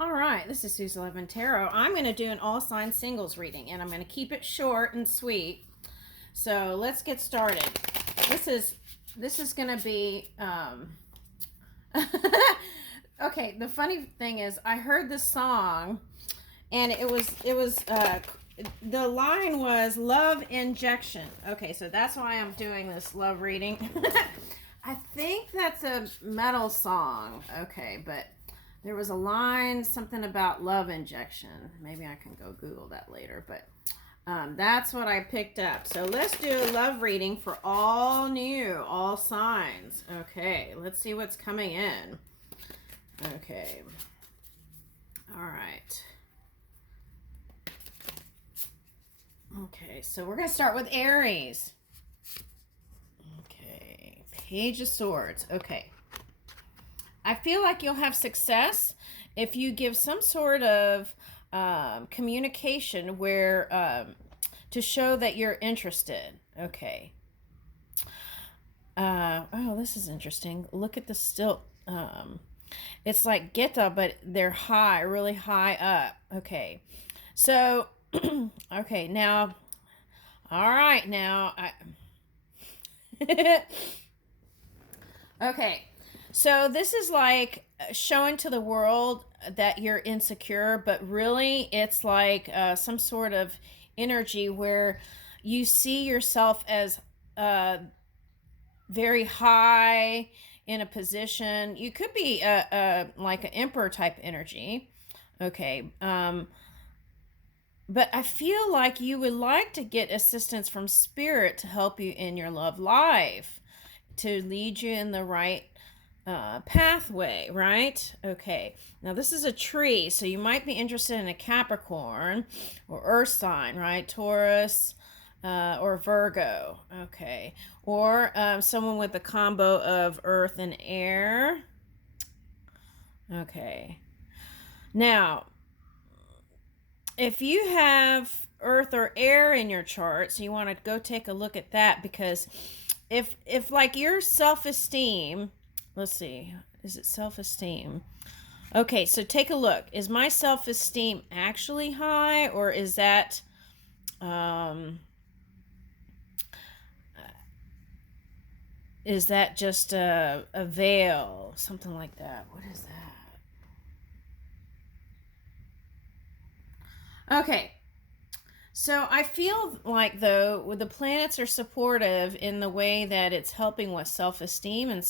All right, this is Susie 11 Tarot. I'm going to do an all sign singles reading, and I'm going to keep it short and sweet. So let's get started. This is going to be okay. The funny thing is, I heard this song, and it was the line was love injection. Okay, so that's why I'm doing this love reading. I think that's a metal song. Okay, but there was a line, something about love injection. Maybe I can go Google that later, but that's what I picked up. So let's do a love reading for all new, all signs. Okay, let's see what's coming in. Okay. All right. Okay, so we're going to start with Aries. Okay, Page of Swords. Okay. I feel like you'll have success if you give some sort of communication where to show that you're interested. Okay. Oh, this is interesting. Look at the stilt. It's like geta, but they're high, really high up. Okay. So, okay, now, all right, now, okay. So this is like showing to the world that you're insecure, but really it's like some sort of energy where you see yourself as very high in a position. You could be like an emperor type energy. Okay. But I feel like you would like to get assistance from spirit to help you in your love life, to lead you in the right pathway, right? Okay. Now this is a tree, so you might be interested in a Capricorn or Earth sign, right? Taurus or Virgo. Okay. Or someone with a combo of Earth and air. Okay. Now, if you have Earth or air in your chart, so you want to go take a look at that, because if like your self-esteem, let's see, is it self-esteem? Okay, so take a look. Is my self-esteem actually high, or is that just a veil, something like that? What is that? Okay. So I feel like, though, the planets are supportive in the way that it's helping with self-esteem and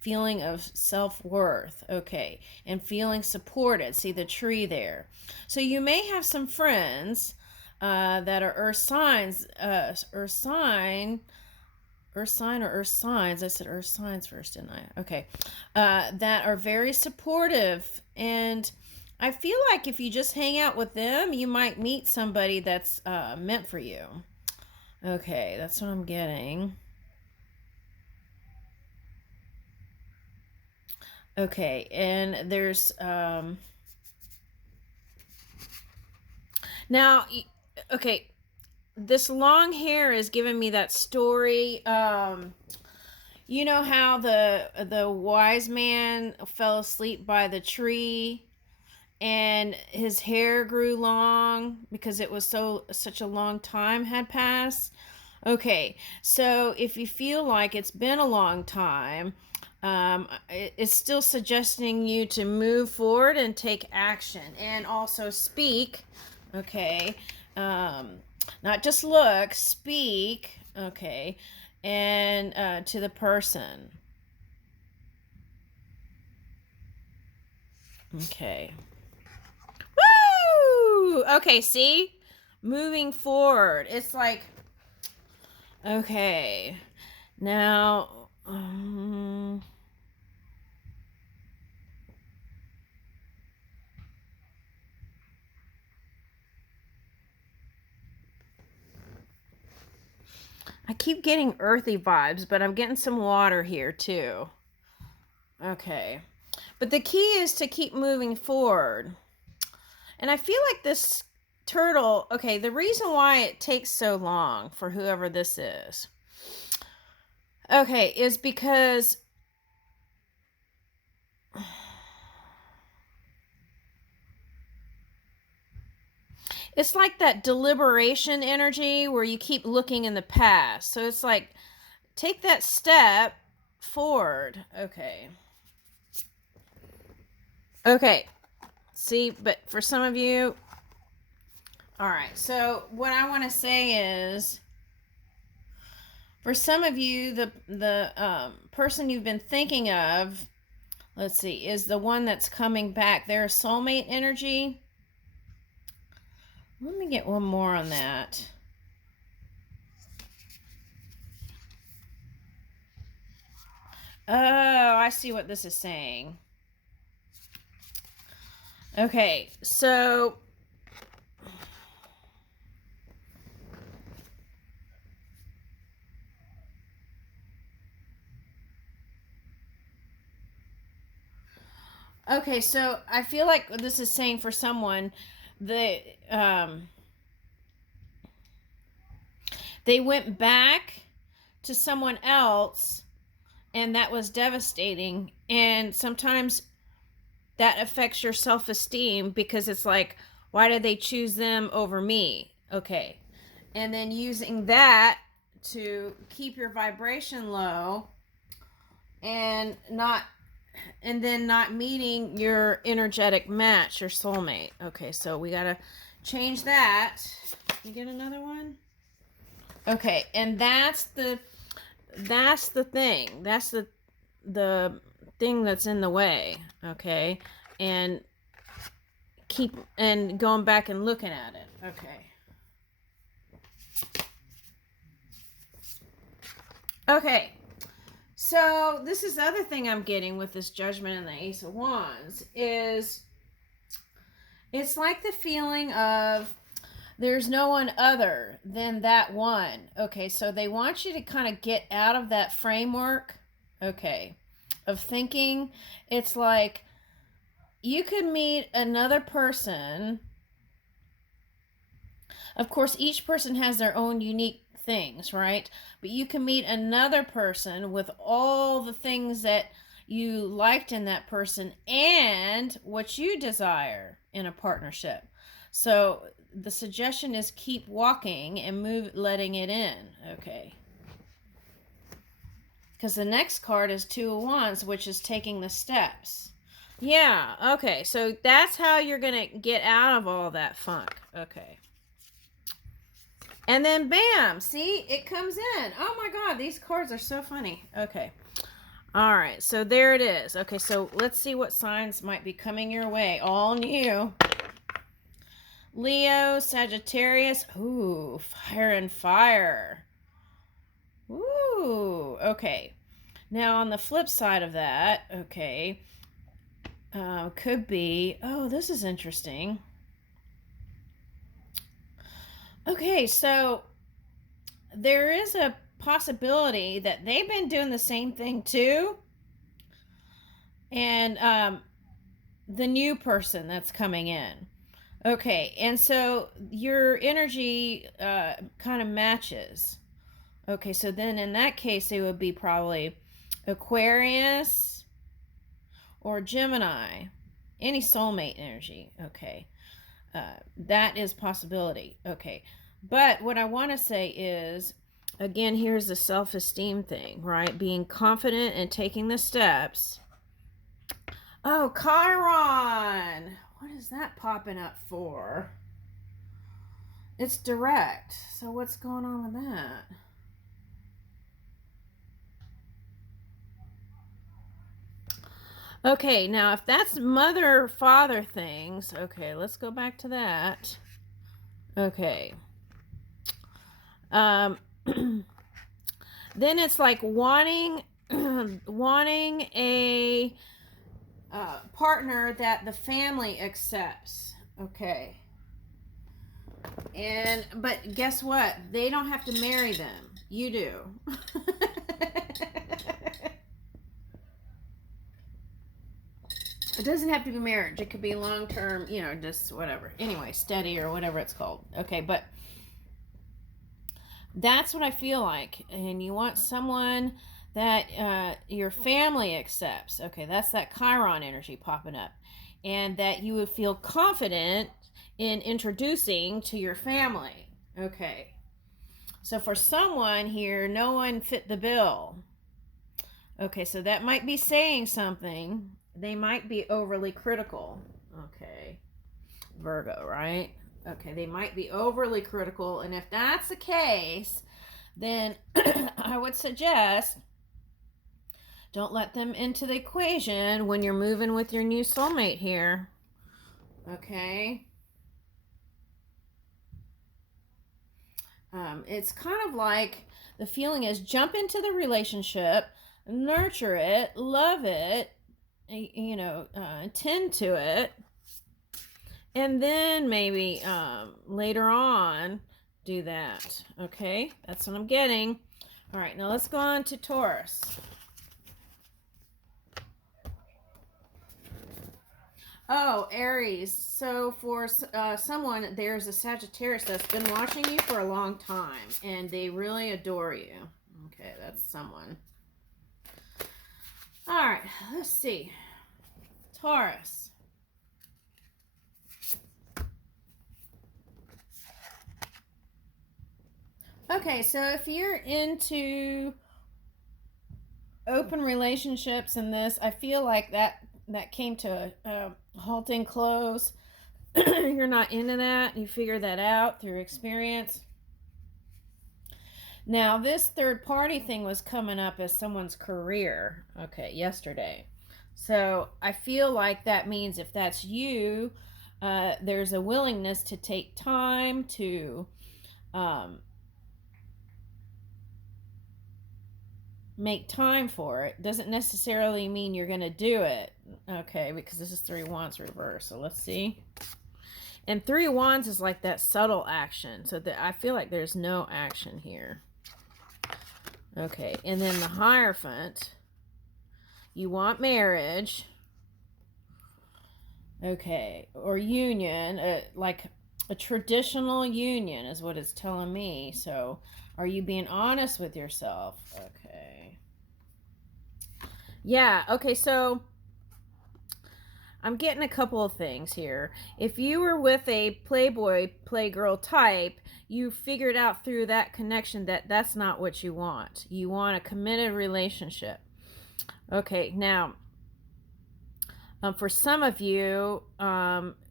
feeling of self-worth. Okay. And feeling supported. See the tree there. So you may have some friends that are earth signs, earth sign or earth signs. I said earth signs first, didn't I? Okay. That are very supportive, and I feel like if you just hang out with them, you might meet somebody that's meant for you. Okay, that's what I'm getting. Okay, and there's now, okay, this long hair is giving me that story. You know how the wise man fell asleep by the tree, and his hair grew long because it was such a long time had passed. Okay, so if you feel like it's been a long time, it's still suggesting you to move forward and take action, and also speak. Okay, not just look, speak. Okay, and to the person. Okay. Woo! Okay, see? Moving forward. It's like, okay. Now, I keep getting earthy vibes, but I'm getting some water here too. Okay. But the key is to keep moving forward. And I feel like this turtle, okay, the reason why it takes so long for whoever this is, okay, is because It's like that deliberation energy where you keep looking in the past. So it's like, take that step forward. Okay. Okay. See, but for some of you, all right. So what I want to say is, for some of you, the person you've been thinking of, let's see, is the one that's coming back. Their soulmate energy. Let me get one more on that. Oh, I see what this is saying. Okay, so I feel like this is saying for someone that they went back to someone else and that was devastating, and sometimes that affects your self-esteem because it's like, why did they choose them over me? Okay. And then using that to keep your vibration low and then not meeting your energetic match, your soulmate. Okay, so we gotta change that. You get another one? Okay, and that's the thing. That's the thing that's in the way. Okay, and keep and going back and looking at it. Okay. Okay. So this is the other thing I'm getting with this Judgment and the Ace of Wands is it's like the feeling of there's no one other than that one. Okay, so they want you to kind of get out of that framework, okay, of thinking. It's like you could meet another person. Of course, each person has their own unique things, right? But you can meet another person with all the things that you liked in that person and what you desire in a partnership. So the suggestion is keep walking and letting it in. Okay. Because the next card is Two of Wands, which is taking the steps. Yeah, okay. So that's how you're going to get out of all that funk. Okay. And then bam, see, it comes in. Oh my God, these cards are so funny. Okay. All right, so there it is. Okay, so let's see what signs might be coming your way. All new. Leo, Sagittarius. Ooh, fire and fire. Ooh, okay. Now on the flip side of that, okay, could be, oh, this is interesting. Okay, so there is a possibility that they've been doing the same thing too. And the new person that's coming in. Okay, and so your energy kind of matches. Okay, so then in that case, it would be probably Aquarius or Gemini. Any soulmate energy. Okay. That is possibility. Okay. But what I want to say is, again, here's the self-esteem thing, right? Being confident and taking the steps. Oh, Chiron. What is that popping up for? It's direct. So what's going on with that? Okay, now if that's mother-father things, okay, let's go back to that. Okay. Then it's like wanting a partner that the family accepts. Okay. But guess what? They don't have to marry them. You do. It doesn't have to be marriage. It could be long-term, just whatever. Anyway, steady or whatever it's called. Okay, but that's what I feel like. And you want someone that your family accepts. Okay, that's that Chiron energy popping up. And that you would feel confident in introducing to your family. Okay. So for someone here, no one fit the bill. Okay, so that might be saying something. They might be overly critical. Okay. Virgo, right? Okay, they might be overly critical. And if that's the case, then I would suggest don't let them into the equation when you're moving with your new soulmate here. Okay. It's kind of like the feeling is jump into the relationship, nurture it, love it, tend to it, and then maybe later on do that. Okay, that's what I'm getting. All right, now let's go on to Taurus. Oh, Aries. So for someone, there's a Sagittarius that's been watching you for a long time, and they really adore you. Okay, that's someone. All right, let's see. Taurus. Okay, so if you're into open relationships in this, I feel like that came to a halting close. You're not into that. You figure that out through experience. Now, this third party thing was coming up as someone's career, okay, yesterday. So I feel like that means if that's you, there's a willingness to take time to make time for it. Doesn't necessarily mean you're going to do it, okay, because this is Three of Wands reverse. So let's see. And Three of Wands is like that subtle action. So that I feel like there's no action here. Okay, and then the Hierophant. You want marriage. Okay, or union, like a traditional union is what it's telling me. So are you being honest with yourself? Okay. Yeah, okay, so I'm getting a couple of things here. If you were with a playboy, playgirl type, you figured out through that connection that that's not what you want. You want a committed relationship. Okay, now, for some of you,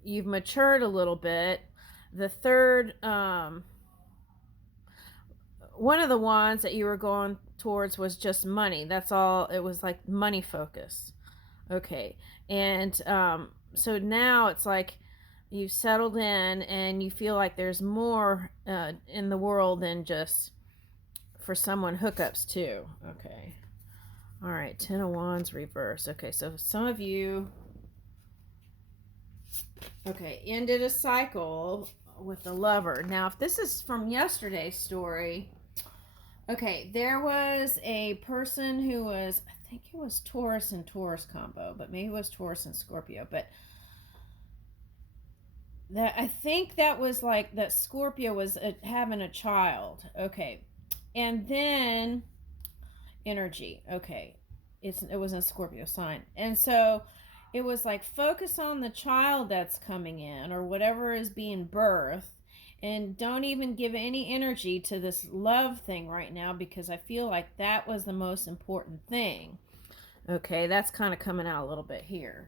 you've matured a little bit. The third, one of the wands that you were going towards was just money. That's all. It was like money focus. Okay, and so now it's like you've settled in and you feel like there's more in the world than just for someone hookups too. Okay. All right, Ten of Wands reverse. Okay, so some of you, okay, ended a cycle with the Lover. Now, if this is from yesterday's story, okay, there was a person who was, I think it was Taurus and Taurus combo, but maybe it was Taurus and Scorpio, but that I think that was like that Scorpio was having a child. Okay, and then energy. Okay, it was a Scorpio sign, and so it was like focus on the child that's coming in or whatever is being birthed, and don't even give any energy to this love thing right now because I feel like that was the most important thing. Okay, that's kind of coming out a little bit here.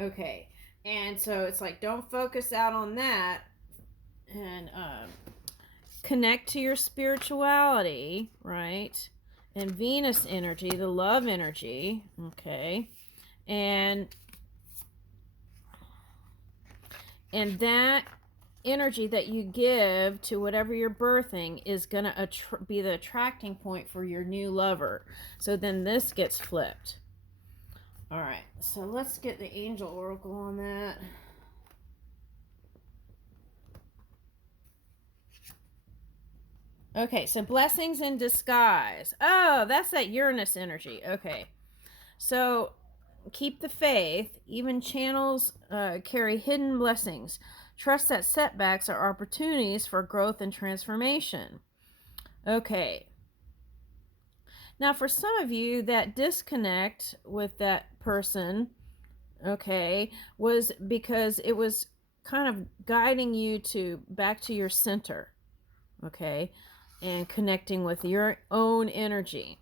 Okay, and so it's like don't focus out on that and connect to your spirituality, right? And Venus energy, the love energy, okay? And that energy that you give to whatever you're birthing is going to be the attracting point for your new lover. So then this gets flipped. All right, so let's get the angel oracle on that. Okay, so blessings in disguise. Oh, that's that Uranus energy. Okay, so keep the faith. Even channels carry hidden blessings. Trust that setbacks are opportunities for growth and transformation. Okay. Now, for some of you, that disconnect with that person, okay, was because it was kind of guiding you to back to your center, okay, and connecting with your own energy.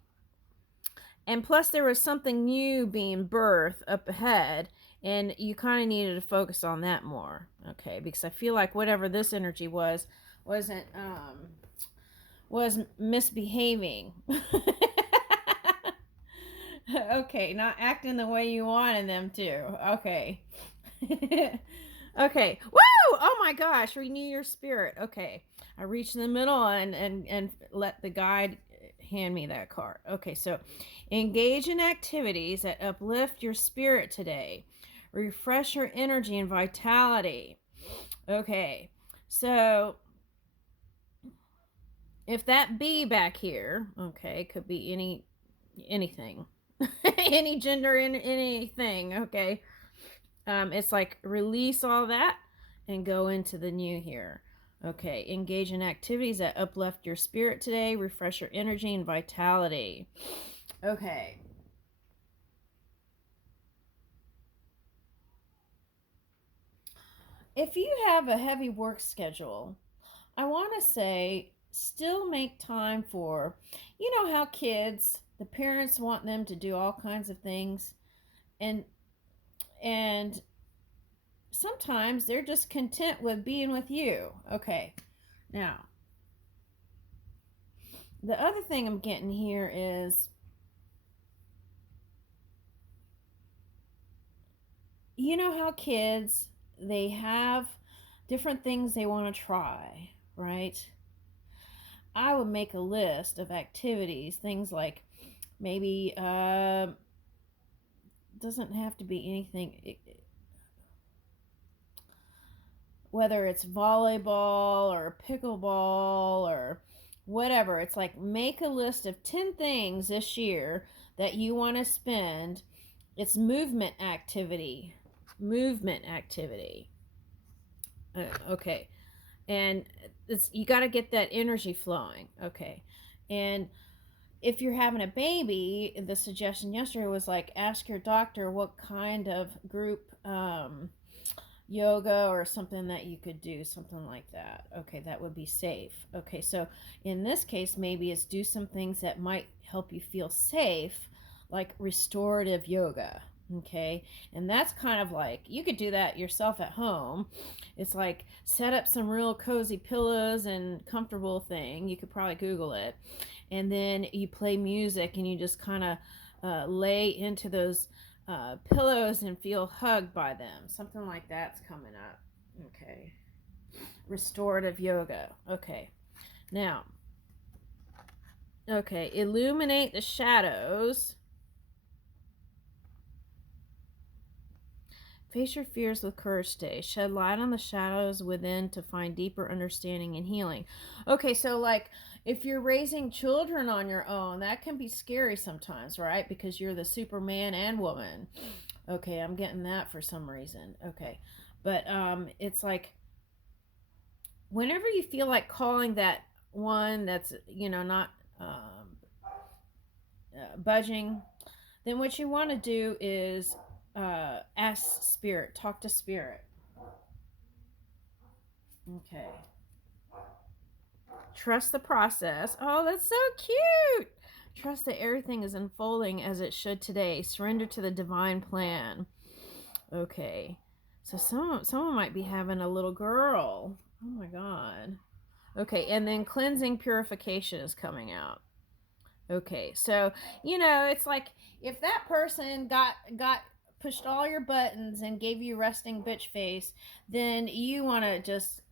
And plus, there was something new being birthed up ahead, and you kind of needed to focus on that more, okay? Because I feel like whatever this energy was misbehaving. Okay, not acting the way you wanted them to. Okay. Okay. Woo! Oh my gosh, renew your spirit. Okay. I reach in the middle and let the guide hand me that card. Okay, so engage in activities that uplift your spirit today. Refresh your energy and vitality. Okay. So if that bee back here, okay, could be anything. Any gender in anything, okay? It's like release all that and go into the new here. Okay, engage in activities that uplift your spirit today, refresh your energy and vitality. Okay. If you have a heavy work schedule, I want to say still make time for, you know how kids, the parents want them to do all kinds of things, and sometimes they're just content with being with you. Okay. Now, the other thing I'm getting here is, you know how kids, they have different things they want to try, right? I would make a list of activities, things like maybe doesn't have to be anything, whether it's volleyball or pickleball or whatever. It's like make a list of 10 things this year that you want to spend. It's movement activity. Okay. And you got to get that energy flowing. Okay. And if you're having a baby, the suggestion yesterday was like ask your doctor what kind of group yoga or something that you could do, something like that. Okay, that would be safe. Okay, so in this case, maybe it's do some things that might help you feel safe, like restorative yoga. Okay, and that's kind of like you could do that yourself at home. It's like set up some real cozy pillows and comfortable thing. You could probably Google it, and then you play music and you just kind of lay into those pillows and feel hugged by them. Something like that's coming up. Okay. Restorative yoga. Okay. Now, okay, illuminate the shadows. Face your fears with courage today. Shed light on the shadows within to find deeper understanding and healing. Okay, so like if you're raising children on your own, that can be scary sometimes, right? Because you're the Superman and woman. Okay, I'm getting that for some reason. Okay. But it's like whenever you feel like calling that one that's, not budging, then what you want to do is ask spirit, talk to spirit. Okay. Trust the process. Oh, that's so cute. Trust that everything is unfolding as it should today. Surrender to the divine plan. Okay. So someone might be having a little girl. Oh my God. Okay, and then cleansing purification is coming out. Okay, so it's like if that person got pushed all your buttons and gave you resting bitch face, then you want to just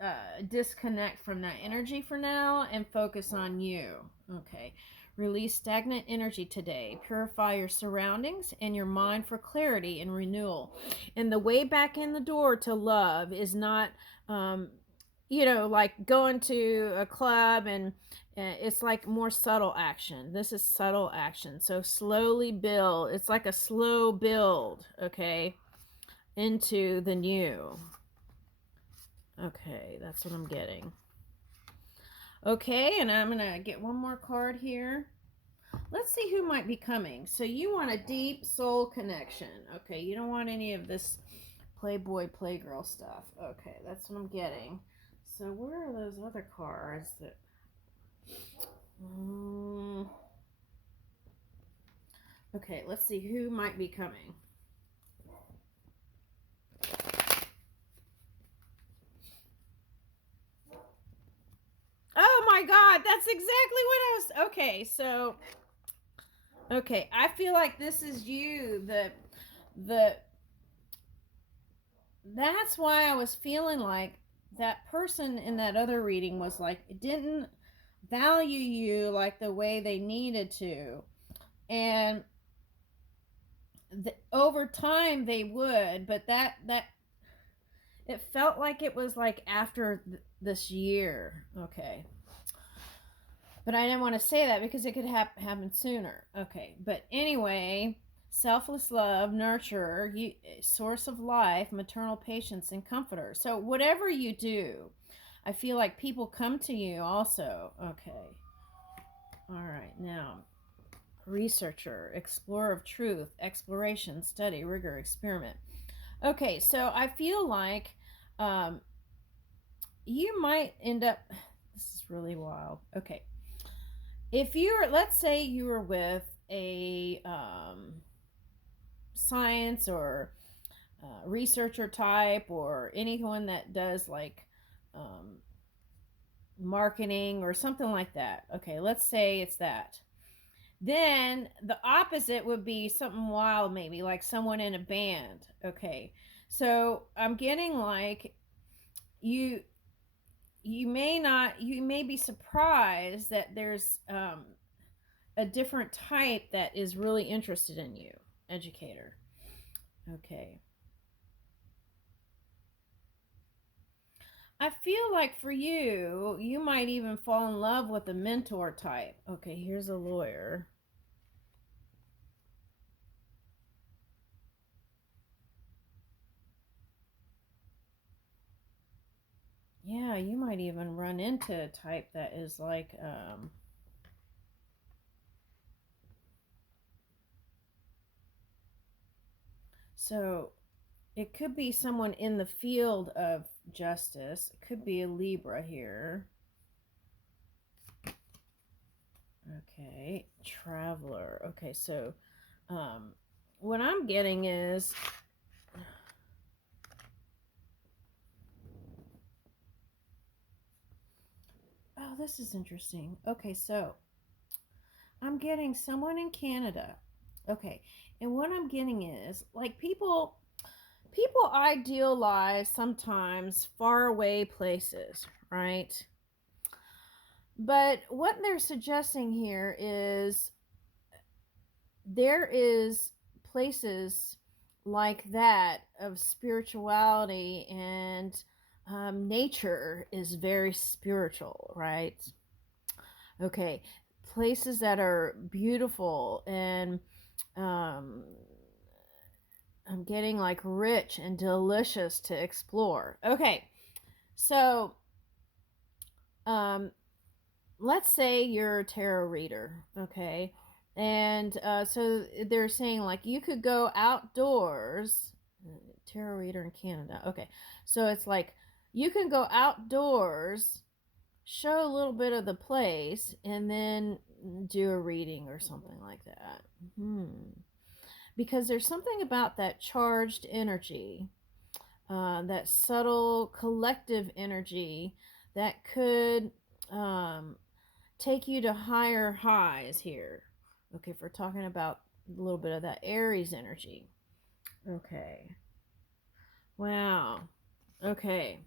disconnect from that energy for now and focus on you. Okay. Release stagnant energy today. Purify your surroundings and your mind for clarity and renewal. And the way back in the door to love is not, like going to a club and it's like more subtle action. This is subtle action. So slowly build. It's like a slow build, okay, into the new. Okay, that's what I'm getting. Okay, and I'm going to get one more card here. Let's see who might be coming. So you want a deep soul connection. Okay, you don't want any of this Playboy, Playgirl stuff. Okay, that's what I'm getting. So where are those other cards that... Okay, let's see who might be coming. Oh my God, that's exactly what I was... Okay, so... Okay, I feel like this is you. That's why I was feeling like that person in that other reading was like, it didn't value you like the way they needed to. And over time they would, but that it felt like it was like after this year. Okay. But I didn't want to say that because it could happen sooner. Okay. But anyway, selfless love, nurturer, source of life, maternal patience, and comforter. So whatever you do, I feel like people come to you also. Okay. All right. Now, researcher, explorer of truth, exploration, study, rigor, experiment. Okay. So I feel like you might end up... This is really wild. Okay. If you're, let's say you were with a science or researcher type or anyone that does like marketing or something like that. Okay, let's say it's that. Then the opposite would be something wild, maybe like someone in a band. Okay, so I'm getting like you may be surprised that there's a different type that is really interested in you. Educator. Okay. I feel like for you, you might even fall in love with a mentor type. Okay, here's a lawyer. Yeah, you might even run into a type that is like, so it could be someone in the field of justice. It could be a Libra here. Okay, traveler. Okay, so what I'm getting is... Oh, this is interesting. Okay, so I'm getting someone in Canada. Okay, and what I'm getting is like people idealize sometimes far away places, right? But what they're suggesting here is there is places like that of spirituality, and nature is very spiritual, right? Okay, places that are beautiful and um, I'm getting like rich and delicious to explore. Okay, so let's say you're a tarot reader, okay? And so they're saying like you could go outdoors. Tarot reader in Canada. Okay, so it's like you can go outdoors, show a little bit of the place, and then do a reading or something like that. Because there's something about that charged energy, that subtle collective energy that could take you to higher highs here. Okay, if we're talking about a little bit of that Aries energy. Okay. Wow. Okay.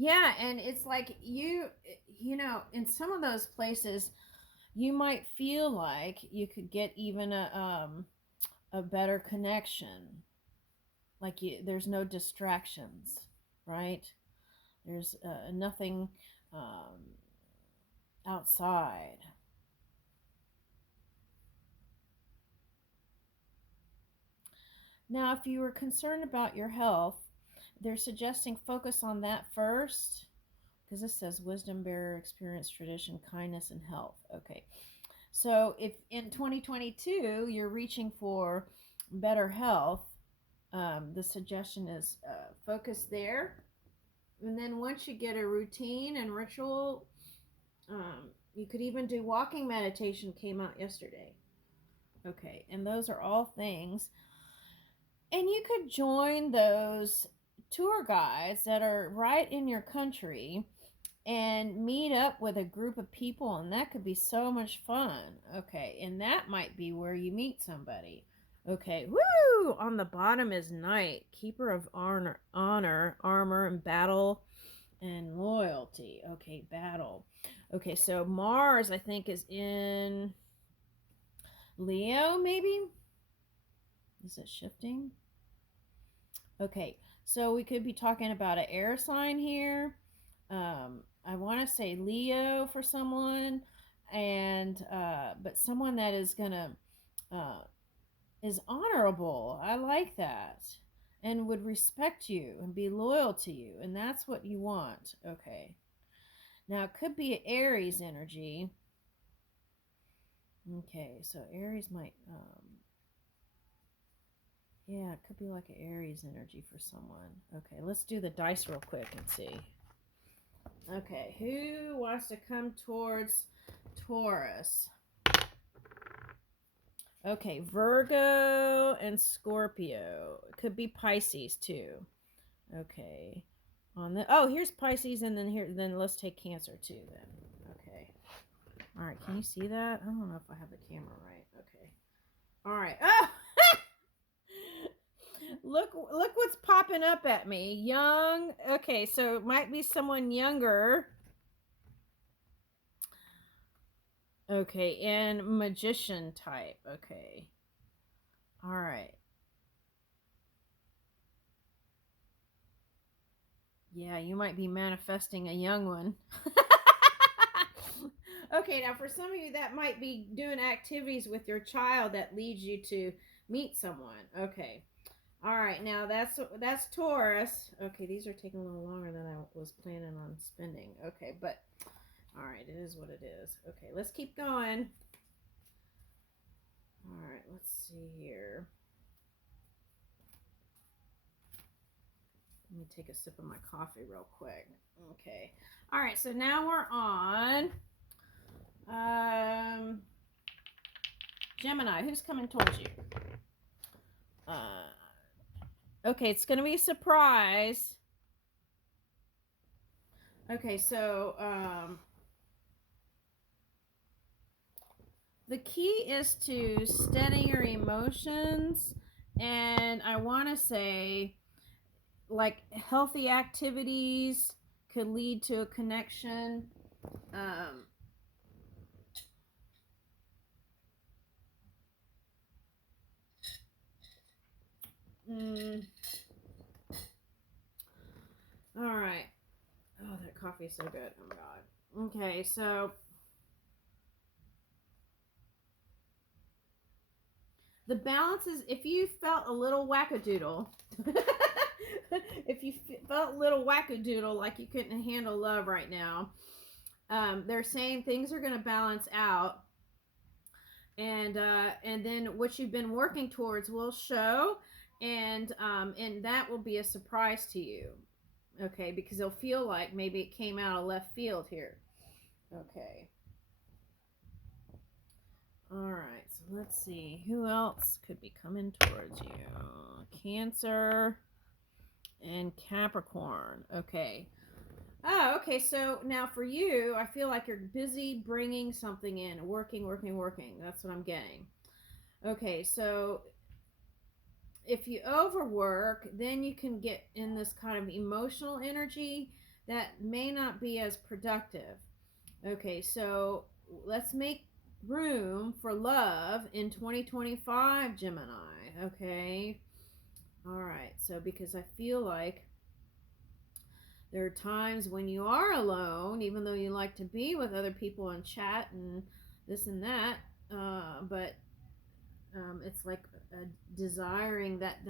Yeah, and it's like you know, in some of those places, you might feel like you could get even a better connection. Like there's no distractions, right? There's nothing outside. Now, if you were concerned about your health, they're suggesting focus on that first, because this says wisdom bearer, experience, tradition, kindness, and health. Okay. So if in 2022 you're reaching for better health, the suggestion is focus there. And then once you get a routine and ritual, you could even do walking meditation, came out yesterday. Okay, and those are all things. And you could join those tour guides that are right in your country and meet up with a group of people, and that could be so much fun. Okay, and that might be where you meet somebody. Okay, woo! On the bottom is Knight, keeper of honor, armor, and battle and loyalty. Okay, battle. Okay, so Mars, I think, is in Leo, maybe? Is it shifting? Okay, so we could be talking about an air sign here. I want to say Leo for someone, and but someone that is gonna is honorable. I like that, and would respect you and be loyal to you, and that's what you want. Okay, now it could be an Aries energy. Okay, so Aries might yeah, it could be like an Aries energy for someone. Okay, let's do the dice real quick and see. Okay, who wants to come towards Taurus? Okay, Virgo and Scorpio. It could be Pisces too. Okay. Here's Pisces, and then let's take Cancer too then. Okay. All right, can you see that? I don't know if I have the camera right. Okay. All right. Oh! Look what's popping up at me. Young. Okay, so it might be someone younger. Okay, and magician type. Okay. All right. Yeah, you might be manifesting a young one. Okay, now for some of you, that might be doing activities with your child that leads you to meet someone. Okay. All right, now that's Taurus. Okay, these are taking a little longer than I was planning on spending. Okay, but all right, it is what it is. Okay, let's keep going. All right, let's see here. Let me take a sip of my coffee real quick. Okay. All right, so now we're on Gemini. Who's coming towards you? Okay, it's going to be a surprise. Okay, so the key is to steady your emotions, and I want to say like healthy activities could lead to a connection. All right. Oh, that coffee is so good. Oh my god. Okay, so the balance is if you felt a little wackadoodle, if you felt a little wackadoodle like you couldn't handle love right now, they're saying things are going to balance out, and then what you've been working towards will show, and that will be a surprise to you. Okay, because it'll feel like maybe it came out of left field here. Okay. All right, so let's see. Who else could be coming towards you? Cancer and Capricorn. Okay. Oh, okay. So now for you, I feel like you're busy bringing something in, working. That's what I'm getting. Okay, so if you overwork, then you can get in this kind of emotional energy that may not be as productive. Okay, so let's make room for love in 2025, Gemini. Okay. All right. So because I feel like there are times when you are alone, even though you like to be with other people and chat and this and that, but it's like desiring that